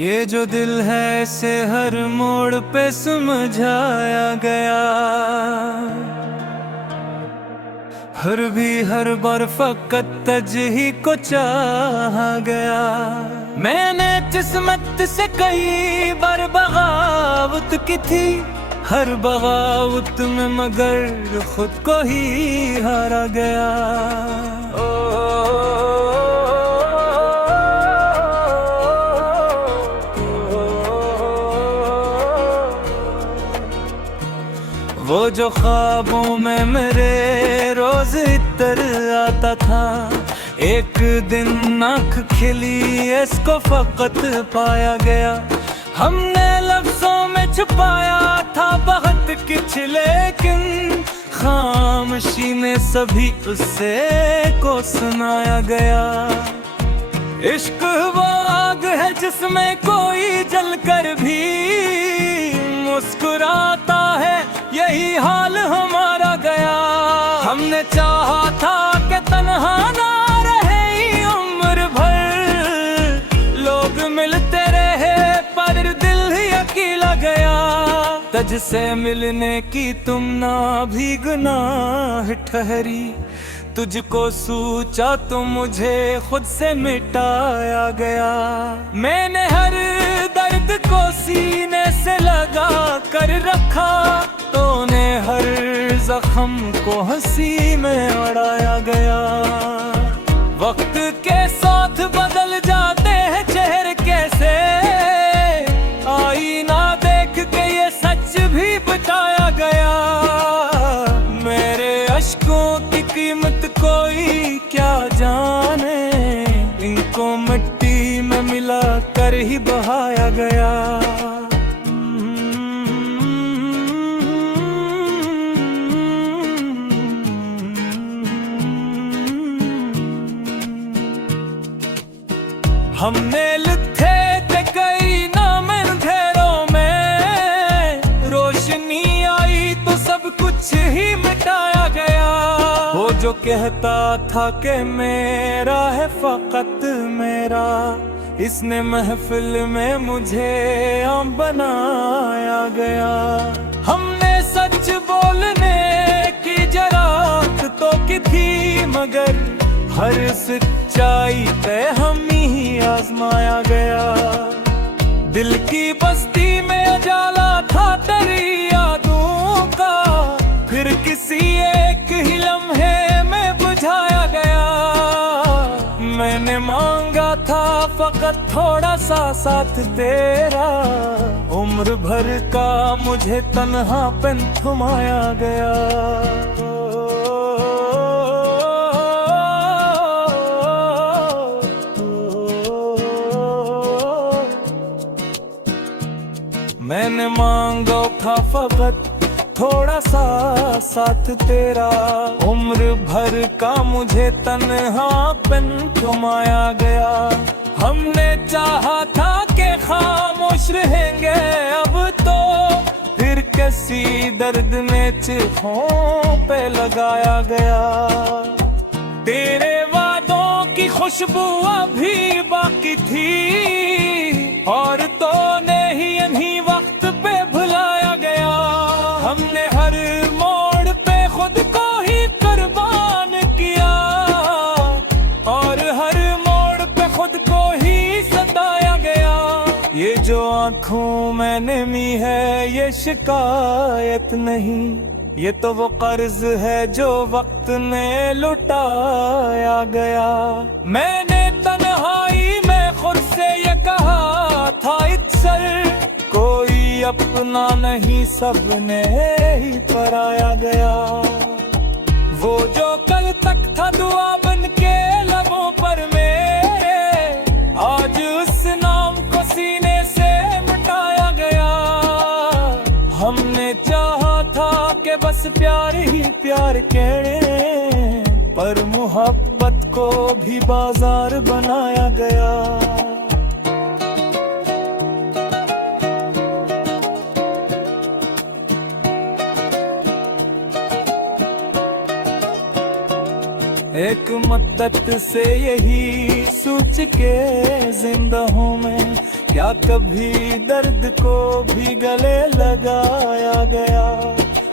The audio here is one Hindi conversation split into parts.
ये जो दिल है इसे हर मोड़ पे समझाया गया। हर बार फकत तज ही को चाहा गया। मैंने किस्मत से कई बार बगावत की थी, हर बगावत में मगर खुद को ही हारा गया। वो जो ख्वाबों में मेरे रोज इतर आता था, एक दिन आँख खिली इसको फकत पाया गया। हमने लफ्जों में छुपाया था बहुत कुछ, लेकिन खामोशी में सभी उससे को सुनाया गया। इश्क वो आग है जिसमें कोई जलकर भी मुस्कुराता है, यही हाल हमारा गया। हमने चाहा था कि तन्हा ना रहे उम्र भर, लोग मिलते रहे पर दिल ही अकेला गया। तज से मिलने की तुम ना भी गुनाह ठहरी, तुझको सोचा तो मुझे खुद से मिटाया गया। मैंने हर दर्द को सीने से लगा कर रखा, तूने हर जख्म को हंसी में उड़ाया गया। वक्त के साथ बदल जाते हैं चेहरे कैसे, आईना देख के ये सच भी बताया गया। मेरे अश्कों की कीमत कोई क्या जाने, इनको मिट्टी में मिला कर ही बहाया गया। हमने लिखे थे कई नाम अंधेरों में, रोशनी आई तो सब कुछ ही मिटाया गया। वो जो कहता था कि मेरा है फकत मेरा, इसने महफिल में मुझे आम बनाया गया। हमने सच बोलने की जरात तो की थी, मगर हर सच्चाई पे हम ही आजमाया गया। दिल की बस्ती में उजाला था तेरी यादों का, फिर किसी एक ही लम्हे में बुझाया गया। मैंने मांगा था फकत थोड़ा सा साथ तेरा, उम्र भर का मुझे तन्हापन थमाया गया। मैंने मांगा था फकत थोड़ा सा साथ तेरा, उम्र भर का मुझे तन्हापन थमाया गया। हमने चाहा था कि खामोश रहेंगे अब तो, फिर किसी दर्द में चिल्हों पे लगाया गया। तेरे वादों की खुशबू अभी बाकी थी, और तो नहीं इन्हीं वक्त पे भुलाया गया। हमने हर मोड़ पे खुद को ही कुर्बान किया, और हर मोड़ पे खुद को ही सताया गया। ये जो आँखों में नमी है ये शिकायत नहीं, ये तो वो कर्ज है जो वक्त ने लुटाया गया। मैंने तन्हाई में खुद से ये कहा था इत्सर, कोई अपना नहीं सबने ही पराया गया। वो जो कल तक था दुआ बन के लबों पर मेरे, आज उस नाम को सीने से मिटाया गया। हमने चाहा था कि बस प्यार ही प्यार कहने, पर मोहब्बत को भी बाजार बनाया गया। एक मद्दत से यही सोच के जिंदा हूँ मैं क्या कभी दर्द को भी गले लगाया गया?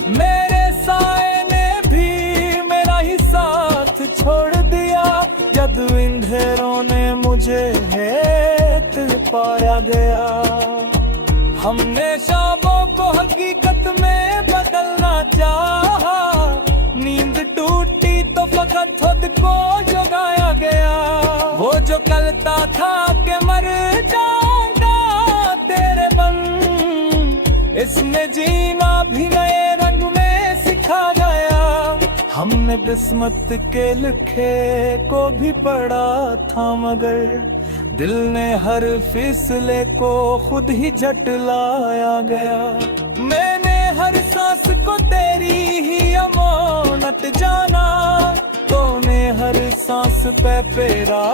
मेरे साए ने भी मेरा ही साथ छोड़ दिया, जब अंधेरों ने मुझे हेत पाया गया। हमने ख्वाबों को हकीकत में बदलना चाहा, नींद टूटी तो फकत खुद को जगाया गया। वो जो कलता था कि मर जाऊंगा तेरे बन, इसमें जीना भी नए रंग में सिखा गया। हमने किस्मत के लिखे को भी पढ़ा था, मगर दिल ने हर फैसले को खुद ही झटलाया गया। मैंने हर सांस को तेरी ही अमानत जाना, तूने हर सांस पे पेरा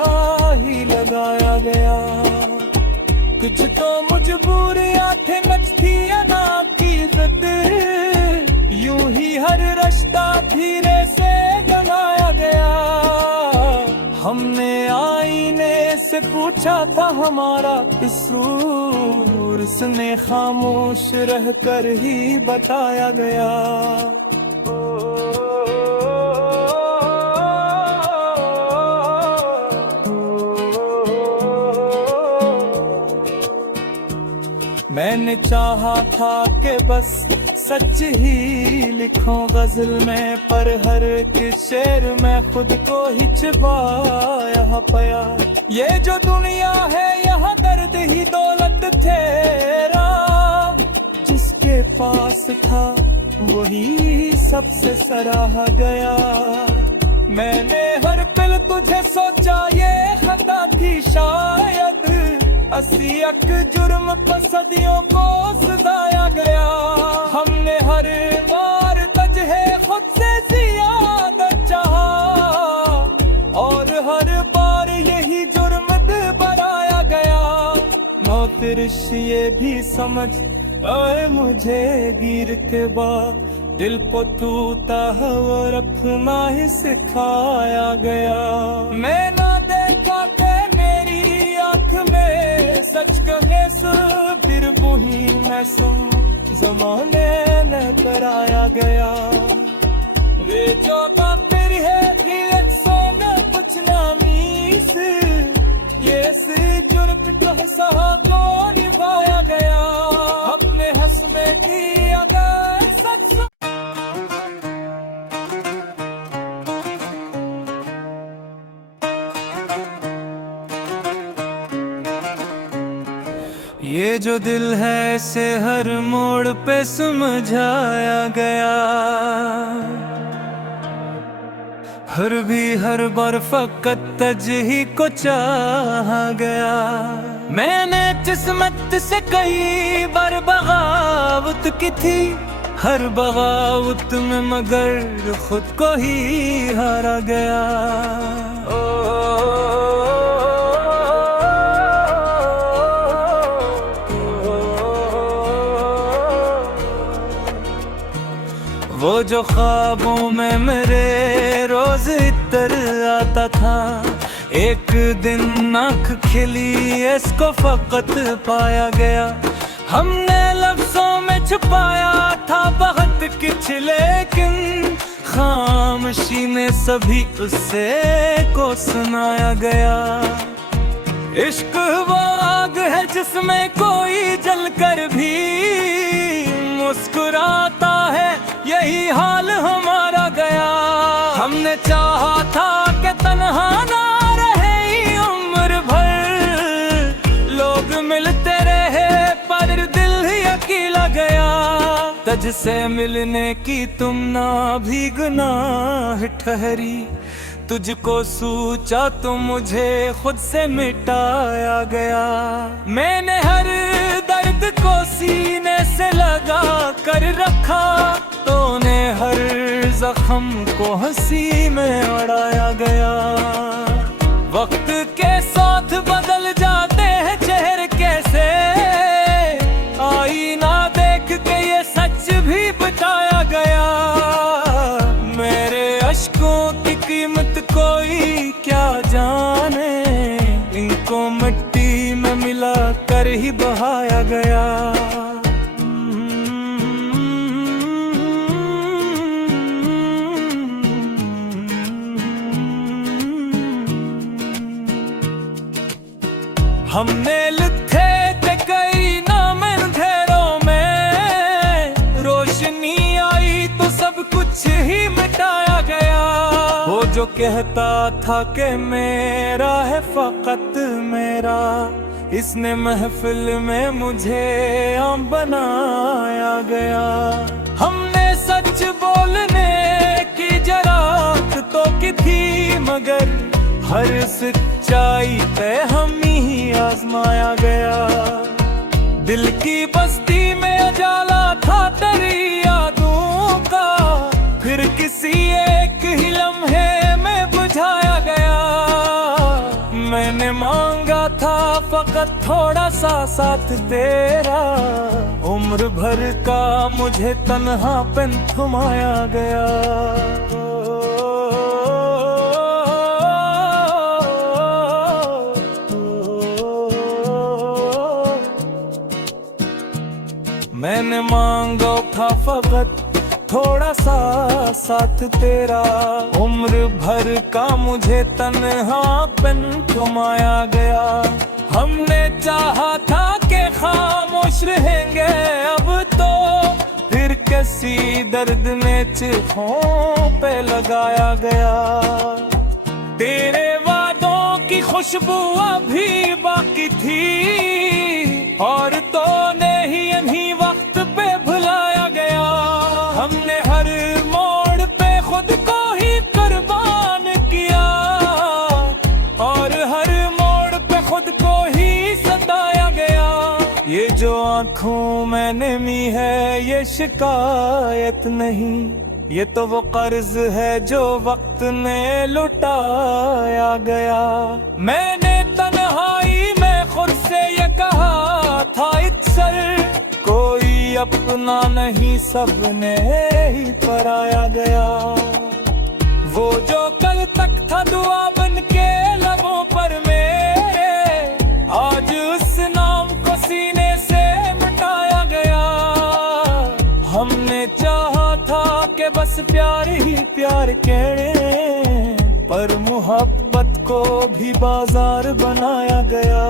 ही लगाया गया। कुछ तो मजबूरियां थे मचती अना की जिद, यूं ही हर रिश्ता धीरे से बनाया गया। हमने आईने से पूछा था हमारा कसूर, उसने खामोश रहकर ही बताया गया। मैंने चाहा था कि बस सच ही लिखूं गजल में, पर हर एक शेर में खुद को ही छिपाया पाया। ये जो दुनिया है यहाँ दर्द ही दौलत तेरा, जिसके पास था वही सबसे सराहा गया। मैंने हर पल तुझे सोचा ये खता थी शायद, असियक जुर्म पर सदियों को सजाया गया। हमने हर बार तजहे खुद से ज्यादा चाहा, और हर बार यही जुर्म बढ़ाया गया। मोतिरश ये भी समझ आए मुझे गिर के बाद, दिल को टूटा और अपना ही सिखाया गया। मैं ना देखा के मेरी आंख में सच कहे सो, फिर वही मैं सुन जमाने ने कराया गया। रे जो फिर है फिर सोना कुछ नामीस, ये सी जुर्म तो सहा को निभाया गया। अपने हंस में किया गया सच। ये जो दिल है इसे हर मोड़ पे समझाया गया, हर बार फकत तज ही को चाहा गया। मैंने किस्मत से कई बार बगावत की थी, हर बगावत में मगर खुद को ही हारा गया। वो जो ख्वाबों में मेरे रोज इतर आता था, एक दिन आँख खिली इसको फकत पाया गया। हमने लफ्जों में छुपाया था बहुत कुछ, लेकिन खामोशी में सभी उससे को सुनाया गया। इश्क वो आग है जिसमें कोई जलकर भी मुस्कुराता है, यही हाल हमारा गया। हमने चाहा था कि तन्हा ना रहे उम्र भर, लोग मिलते रहे पर दिल ही अकेला गया। तज से मिलने की तुम ना भी गुनाह ठहरी, तुझको सोचा तो मुझे खुद से मिटाया गया। मैंने हर दर्द को सीने से लगा कर रखा, तूने हर जख्म को हंसी में उड़ाया गया। वक्त के साथ बदल जाते हैं चेहरे कैसे, आईना देख के ये सच भी बताया गया। मेरे अश्कों की कीमत कोई क्या जाने, इनको मिट्टी में मिला कर हमने लिखे थे कई नाम अंधेरों में, रोशनी आई तो सब कुछ ही मिटाया गया। वो जो कहता था कि मेरा है फकत मेरा, इसने महफिल में मुझे आम बनाया गया। हमने सच बोलने की जरात तो की थी, मगर हर सच्चाई पे हम ही आजमाया गया। दिल की बस्ती में उजाला था तेरी यादों का, फिर किसी एक ही लम्हे में बुझाया गया। मैंने मांगा था फकत थोड़ा सा साथ तेरा, उम्र भर का मुझे तन्हापन थमाया गया। मैंने मांगा था फकत थोड़ा सा साथ तेरा, उम्र भर का मुझे तन्हापन थमाया गया। हमने चाहा था कि खामोश रहेंगे अब तो, फिर किसी दर्द ने चिल्हों पे लगाया गया। तेरे वादों की खुशबू अभी बाकी थी, और तो नहीं इन्हीं वक्त पे भुलाया गया। हमने हर मोड़ पे खुद को ही कुर्बान किया, और हर मोड़ पे खुद को ही सताया गया। ये जो आंखों में नमी है ये शिकायत नहीं, ये तो वो कर्ज है जो वक्त ने लुटाया गया। मैंने तन्हाई में खुद से ये कहा था इत्सर, कोई अपना नहीं सबने ही पराया गया। वो जो कल तक था दुआ बन के लबों पर मेरे, आज उस नाम को सीने से मिटाया गया। हमने चाहा था कि बस प्यार ही प्यार कहने, पर मोहब्बत को भी बाजार बनाया गया।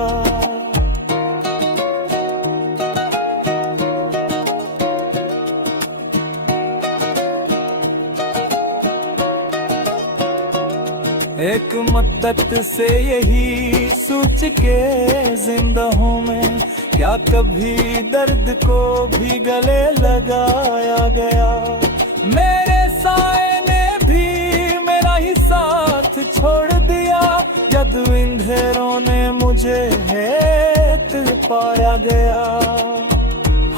एक मद्दत से यही सोच के जिंदा हूँ मैं, क्या कभी दर्द को भी गले लगाया गया। मेरे साए ने भी मेरा ही साथ छोड़ दिया, जब अंधेरों ने मुझे हेत पाया गया।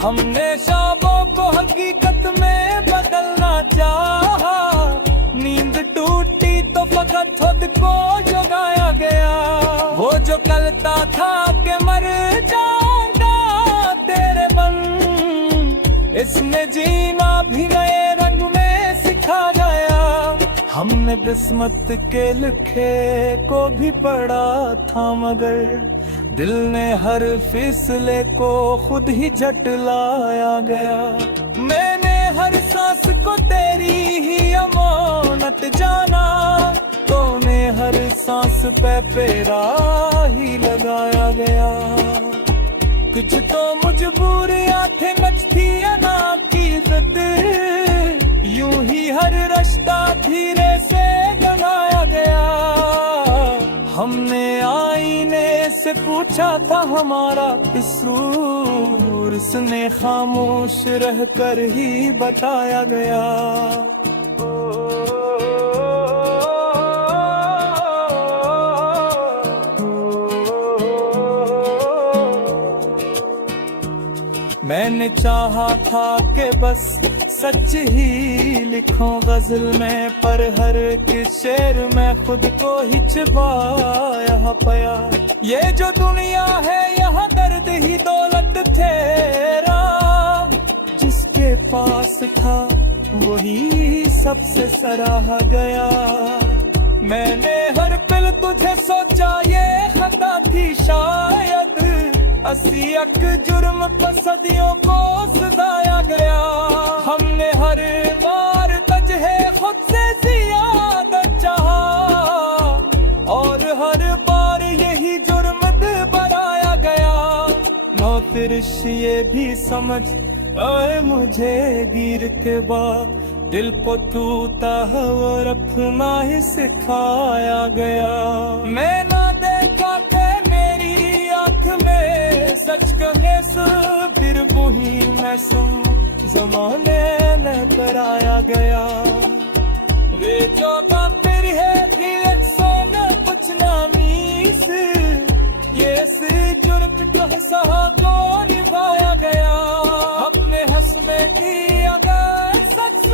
हमने ख्वाबों को हकीकत में बदलना चाहा, नींद टूटी तो फकत खुद को जगाया गया। वो जो कलता था कि मर जाऊंगा तेरे बन, इसने जीना भी नए रंग में सिखा गया। हमने किस्मत के लिखे को भी पढ़ा था, मगर दिल ने हर फैसले को खुद ही झटलाया गया। मैंने हर सांस को तेरी ही अमानत जाना, तूने हर सांस पे पेरा ही लगाया गया। कुछ तो मजबूरियां थे मचती अना की जिद, यूं ही हर रिश्ता धीरे से बनाया गया। हमने आईने से पूछा था हमारा कसूर, उसने खामोश रहकर ही बताया गया। मैंने चाहा था कि बस सच ही लिखूं गजल में, पर हर एक शेर में खुद को ही छिपाया पाया। ये जो दुनिया है यहाँ दर्द ही दौलत तेरा, जिसके पास था वही सबसे सराहा गया। मैंने हर पल तुझे सोचा ये खता थी शायद, असियक जुर्म पर सदियों को सजाया गया। हमने हर बार तजहे खुद से ज्यादा चाहा, और हर बार यही जुर्म बढ़ाया ये भी समझ आए मुझे गिर के बाद दिल को टूटा है और अपना ही सिखाया गया। मैं ना देखा के मेरी आँख में सच कहे सो फिर वही मैं सुन जमाने ने डराया गया। वे जो फिर है फिर सोना कुछ नामीस ये जुर्म को सहा को निभाया गया। अपने हंसने की अगर सच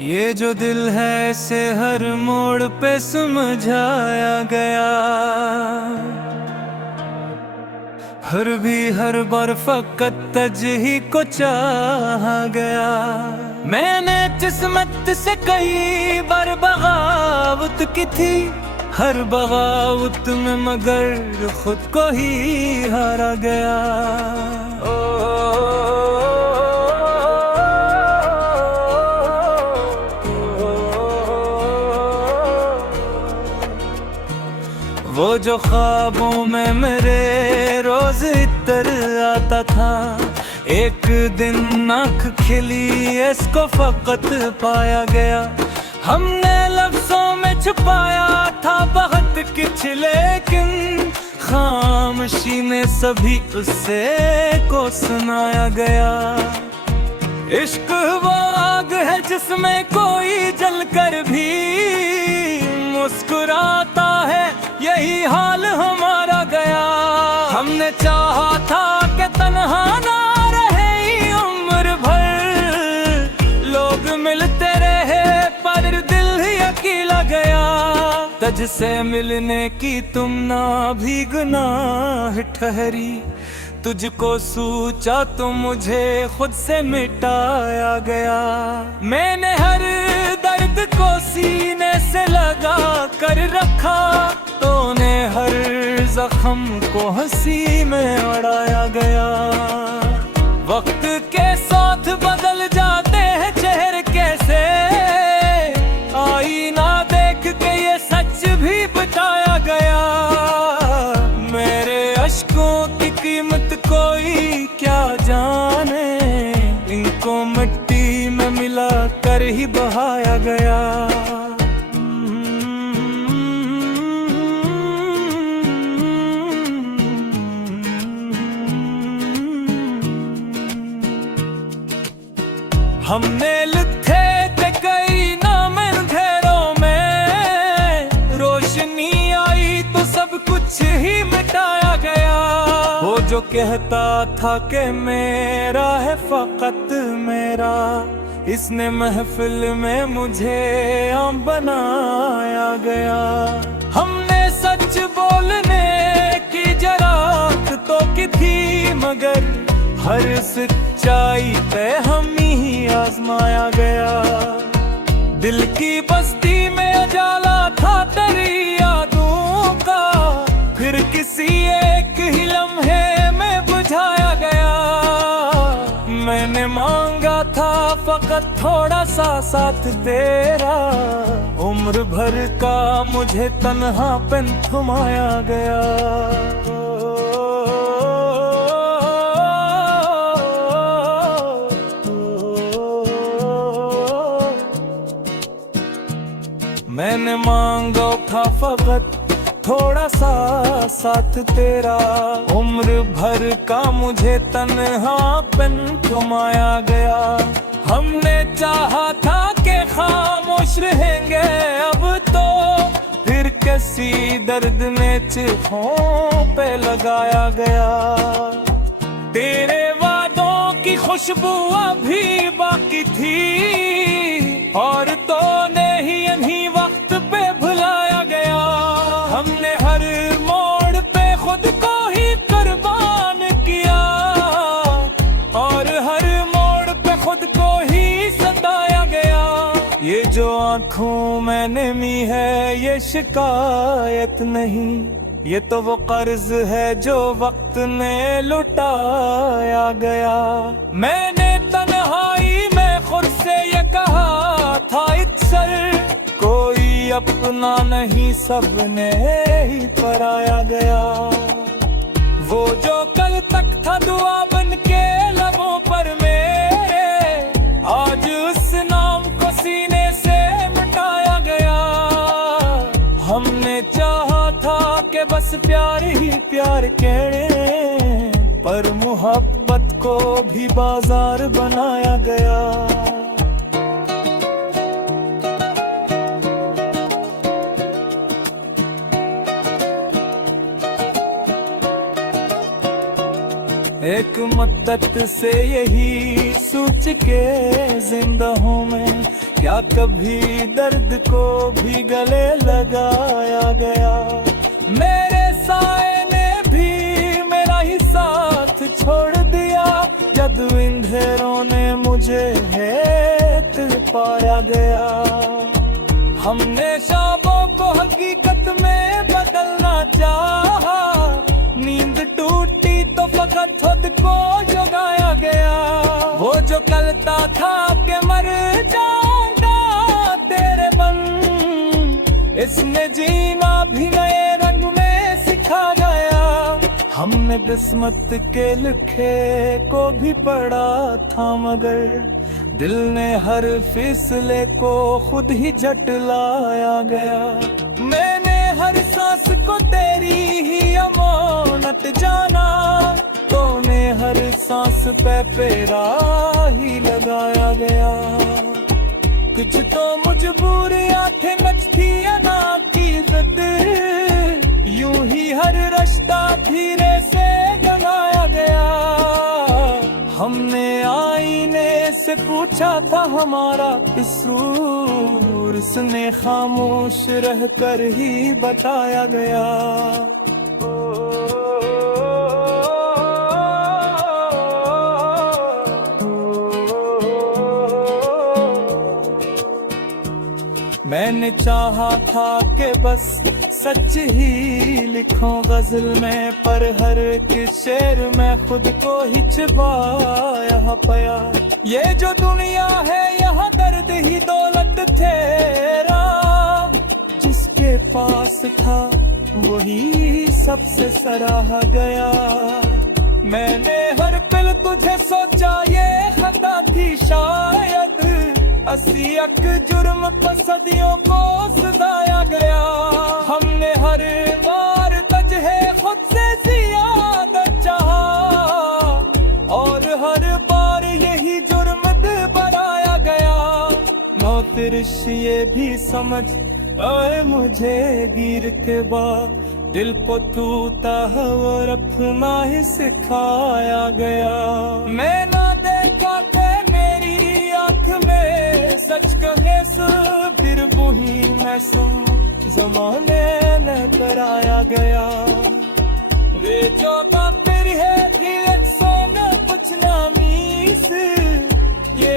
ये जो दिल है इसे हर मोड़ पे समझाया गया। हर बार फकत तज ही को चाहा गया। मैंने किस्मत से कई बार बगावत की थी, हर बगावत में मगर खुद को ही हारा गया। वो जो ख्वाबों में मेरे रोज इतर आता था, एक दिन आँख खिली इसको फकत पाया गया। हमने लफ्जों में छुपाया था बहुत कुछ लेकिन खामोशी में सभी उससे को सुनाया गया। इश्क वो आग है जिसमें कोई जलकर भी मुस्कुराता है, यही हाल हमारा गया। हमने चाहा था कि तन्हा ना रहे उम्र भर, लोग मिलते रहे पर दिल ही अकेला गया। तज से मिलने की तुम ना भी गुनाह ठहरी, तुझको सोचा तो मुझे खुद से मिटाया गया। मैंने हर दर्द को सीने से लगा कर रखा, तूने हर जख्म को हंसी में उड़ाया गया। वक्त के साथ बदल जाते हैं चेहरे कैसे, आईना देख के ये सच भी बताया गया। मेरे अश्कों की कीमत कोई क्या जाने, इनको मिट्टी में मिला कर ही बहाया गया। हमने लिखे थे कई नाम अंधेरों में, रोशनी आई तो सब कुछ ही मिटाया गया। वो जो कहता था कि मेरा है फकत मेरा, इसने महफिल में मुझे आम बनाया गया। हमने सच बोलने की जरात तो की थी मगर हर सच्चाई पे हम ही आजमाया गया। दिल की बस्ती में उजाला था तेरी यादों का, फिर किसी एक ही लम्हे में बुझाया गया। मैंने मांगा था फकत थोड़ा सा साथ तेरा, उम्र भर का मुझे तन्हापन थमाया गया। मैंने मांगा था फकत थोड़ा सा साथ तेरा, उम्र भर का मुझे तन्हापन थमाया गया। हमने चाहा था कि खामोश रहेंगे अब तो, फिर किसी दर्द में चिन्हों पे लगाया गया। तेरे वादों की खुशबू अभी बाकी थी और तो नहीं इन्हीं वक्त पे भुलाया गया। हमने हर मोड़ पे खुद को ही कुर्बान किया और हर मोड़ पे खुद को ही सताया गया। ये जो आँखों में नमी है ये शिकायत नहीं, ये तो वो कर्ज है जो वक्त ने लुटाया गया। मैंने तन्हाई में खुद से ये कहा था अक्सर कोई अपना नहीं, सबने ही पराया गया। वो जो कल तक था दुआ बन के लबों पर मेरे, आज उस नाम को सीने से मिटाया गया। हमने चाहा था कि बस प्यार ही प्यार कहने, पर मोहब्बत को भी बाजार बनाया गया। एक मद्दत से यही सोच के जिंदा हूँ मैं, क्या कभी दर्द को भी गले लगाया गया। मेरे साए ने भी मेरा ही साथ छोड़ दिया, जब अंधेरों ने मुझे हेत पाया गया। हमने ख्वाबों को हकीकत में बदलना चाहा, नींद टूटी तो फकत खुद को जगाया गया। वो जो कलता था कि मर जाऊंगा तेरे बन, इसने जीना भी नए रंग में सिखा गया। हमने किस्मत के लिखे को भी पढ़ा था, मगर दिल ने हर फैसले को खुद ही झटलाया गया। मैंने हर सांस को तेरी ही अमानत जाना, तूने हर सांस पे पेरा ही लगाया गया। कुछ तो मजबूरियां थे मचती ना की जिद, यूं ही हर रिश्ता धीरे से जलाया गया। हमने आईने से पूछा था हमारा कसूर, उसने खामोश रहकर ही बताया गया। मैंने चाहा था कि बस सच ही लिखूं गजल में, पर हर एक शेर में खुद को ही छिपाया पाया। ये जो दुनिया है यहाँ दर्द ही दौलत तेरा, जिसके पास था वही सबसे सराहा गया। मैंने हर पल तुझे सोचा ये खता थी शायद, असियक जुर्म पर सदियों को सजाया गया। हमने हर बार तजहे खुद से ज्यादा चाहा, और हर बार यही जुर्म बढ़ाया गया। मोतिरश ये भी समझ आए मुझे गिर के बाद, दिल को टूटा और अपना ही सिखाया गया। मैं ना देखा के मेरी आंख में सच कहे फिर वही महसूम जमाने में कराया गया। रे जो फिर है फिर सोना कुछ नामीस, ये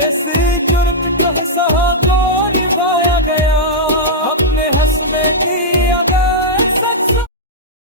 जुर्म तो सहा